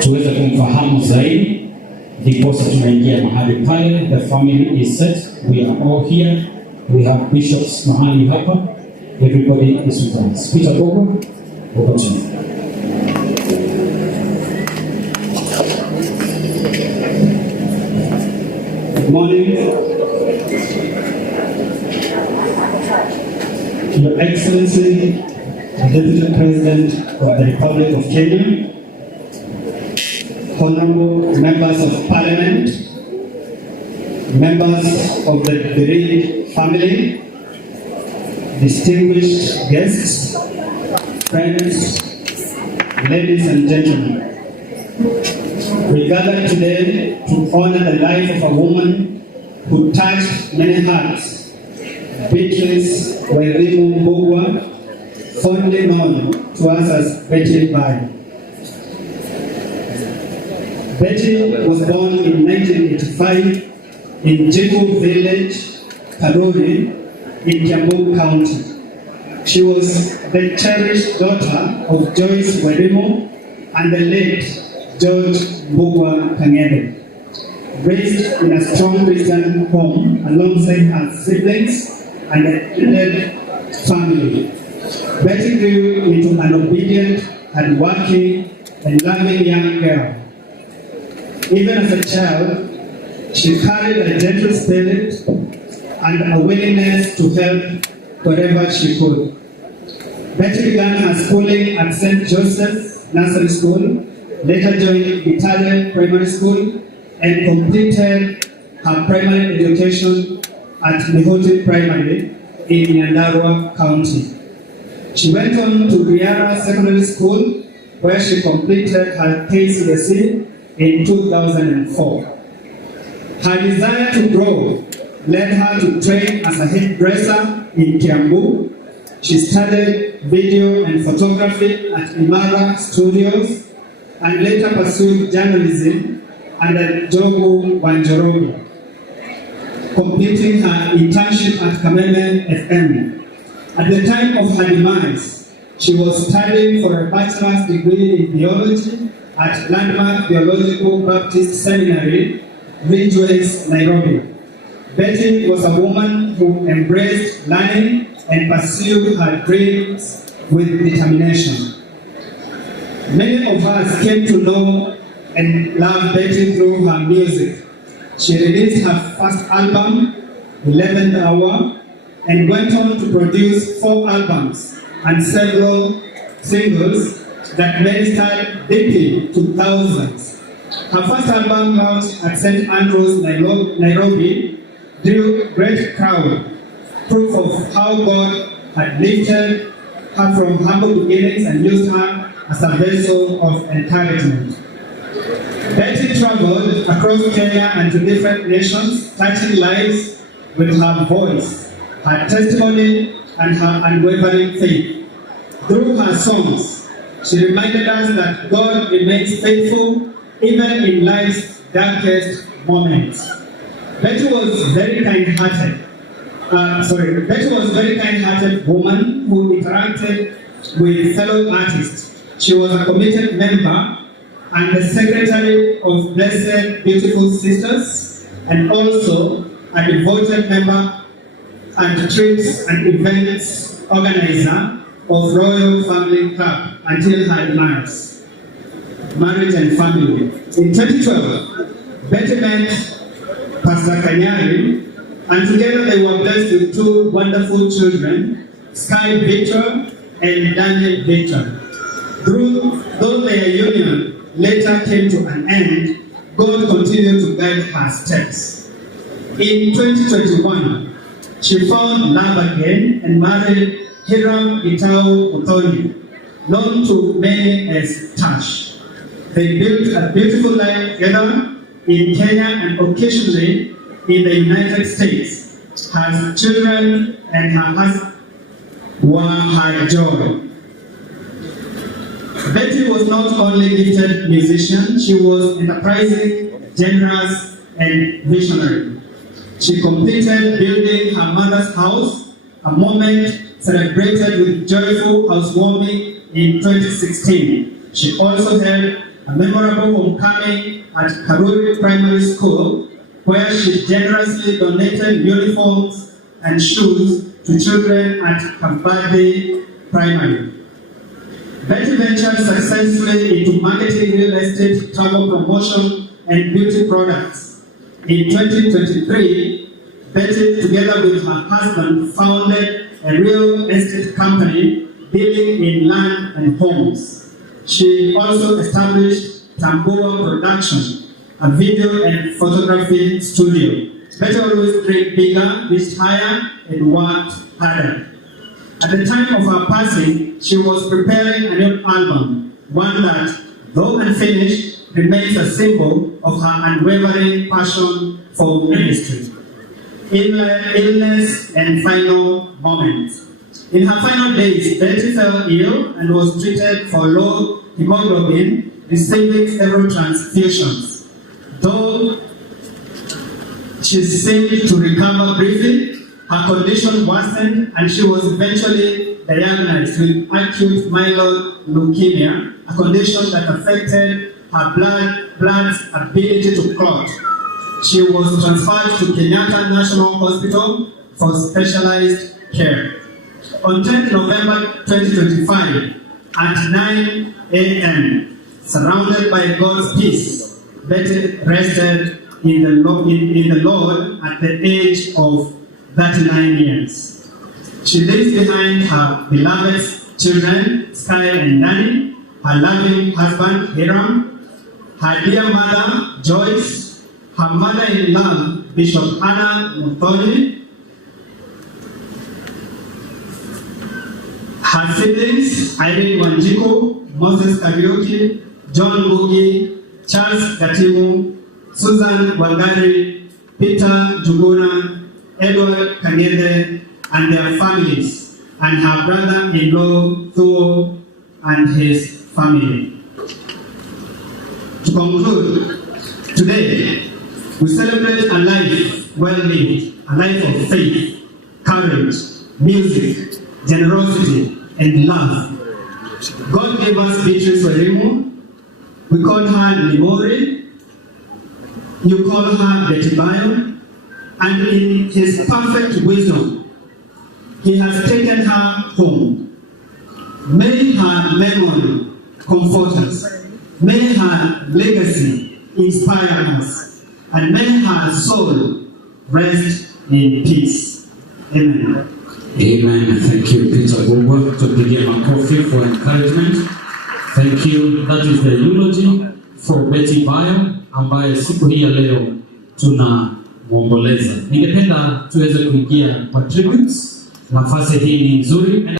tuweze kumfahamu zaidi, ndiposa tunaingia mahali pale. The family is set, we are all here, we have bishops mahali hapa, everybody is with us. Peter Bogo, over to you. Good morning. Your Excellency, the Deputy President of the Republic of Kenya, honorable members of Parliament, members of the bereaved family, distinguished guests, friends, ladies and gentlemen. We gather today to honor the life of a woman who touched many hearts, Beatrice Wairimu Mbugua, fondly known to us as Betty Bayo. Betty was born in 1985 in Jiku Village, Karuri, in Kiambu County. She was the cherished daughter of Joyce Wairimu and the late George Mbugua Kangede. Raised in a strong Christian home alongside her siblings and a extended family, Betty grew into an obedient, hardworking, and loving young girl. Even as a child, she carried a gentle spirit and a willingness to help wherever she could. Betty began her schooling at St. Joseph's Nursery School, later joined Vitale Primary School, and completed her primary education at Maithori Primary in Nyandarua County. She went on to Kuriria Secondary School, where she completed her KCSE in 2004. Her desire to grow led her to train as a hairdresser in Kiambu. She studied video and photography at Imara Studios and later pursued journalism under Jogu Wanjorobi, completing her internship at Kameme FM. At the time of her demise, she was studying for a bachelor's degree in theology at Landmark Theological Baptist Seminary, Ridgeways, Nairobi. Betty was a woman who embraced learning and pursued her dreams with determination. Many of us came to know and love Betty through her music. She released her first album, 11th Hour, and went on to produce 4 albums and several singles that registered deeply to thousands. Her first album, launched at St. Andrews, Nairobi, drew great crowd, proof of how God had lifted her from humble beginnings and used her as a vessel of encouragement. Betty traveled across Kenya and to different nations, touching lives with her voice, her testimony, and her unwavering faith. Through her songs, she reminded us that God remains faithful even in life's darkest moments. Betty was a very kind-hearted woman who interacted with fellow artists. She was a committed member and the secretary of Blessed Beautiful Sisters, and also a devoted member and trips and events organizer of Royal Family Club until her demise. Marriage and family. In 2012, Betty met Pastor Kanyari, and together they were blessed with 2 wonderful children, Sky Victor and Daniel Victor. Though their union later came to an end, God continued to guide her steps. In 2021, she found love again and married Hiram Itau Muthoni, known to many as Tash. They built a beautiful life together in Kenya and occasionally in the United States. Her children and her husband were her joy. Betty was not only a gifted musician, she was enterprising, generous, and visionary. She completed building her mother's house, a moment celebrated with joyful housewarming in 2016, She also held a memorable homecoming at Kuriria Primary School, where she generously donated uniforms and shoes to children at Kabade Primary. Betty ventured successfully into marketing, real estate, travel promotion, and beauty products. In 2023, Betty, together with her husband, founded a real estate company dealing in land and homes. She also established Tambua Production, a video and photography studio. Betty always dreamed bigger, reached higher, and worked harder. At the time of her passing, she was preparing a new album, one that, though unfinished, remains a symbol of her unwavering passion for ministry. Illness and final moments. In her final days, Betty fell ill and was treated for low hemoglobin, receiving several transfusions. Though she seemed to recover briefly, her condition worsened and she was eventually diagnosed with acute myeloid leukemia, a condition that affected her blood's ability to clot. She was transferred to Kenyatta National Hospital for specialized care. On 10th November 2025, at 9 a.m., surrounded by God's peace, Betty rested in the Lord at the age of 39 years. She leaves behind her beloved children, Sky and Danny, her loving husband, Hiram, her dear mother, Joyce, her mother-in-law, Bishop Anna Maithori, her siblings, Irene Wanjiku, Moses Kariuki, John Bugi, Charles Katimu, Susan Wangari, Peter Juguna, Edward Kangede, and their families, and her brother-in-law, Thuo, and his family. To conclude, today, we celebrate a life well lived, a life of faith, courage, music, generosity, and love. God gave us Beatrice Werimo. We call her Maithori. You call her Betty Bayo. And in his perfect wisdom, he has taken her home. May her memory comfort us. May her legacy inspire us. And may her soul rest in peace. Amen. Amen. Thank you, Peter. We'll work to begin a coffee for encouragement. Thank you. That is the eulogy for Betty Bayo, ambaye siku hii ya leo tunamwomboleza. Ningependa tuweze kuingia kwa tributes. Nafasi hii ni nzuri.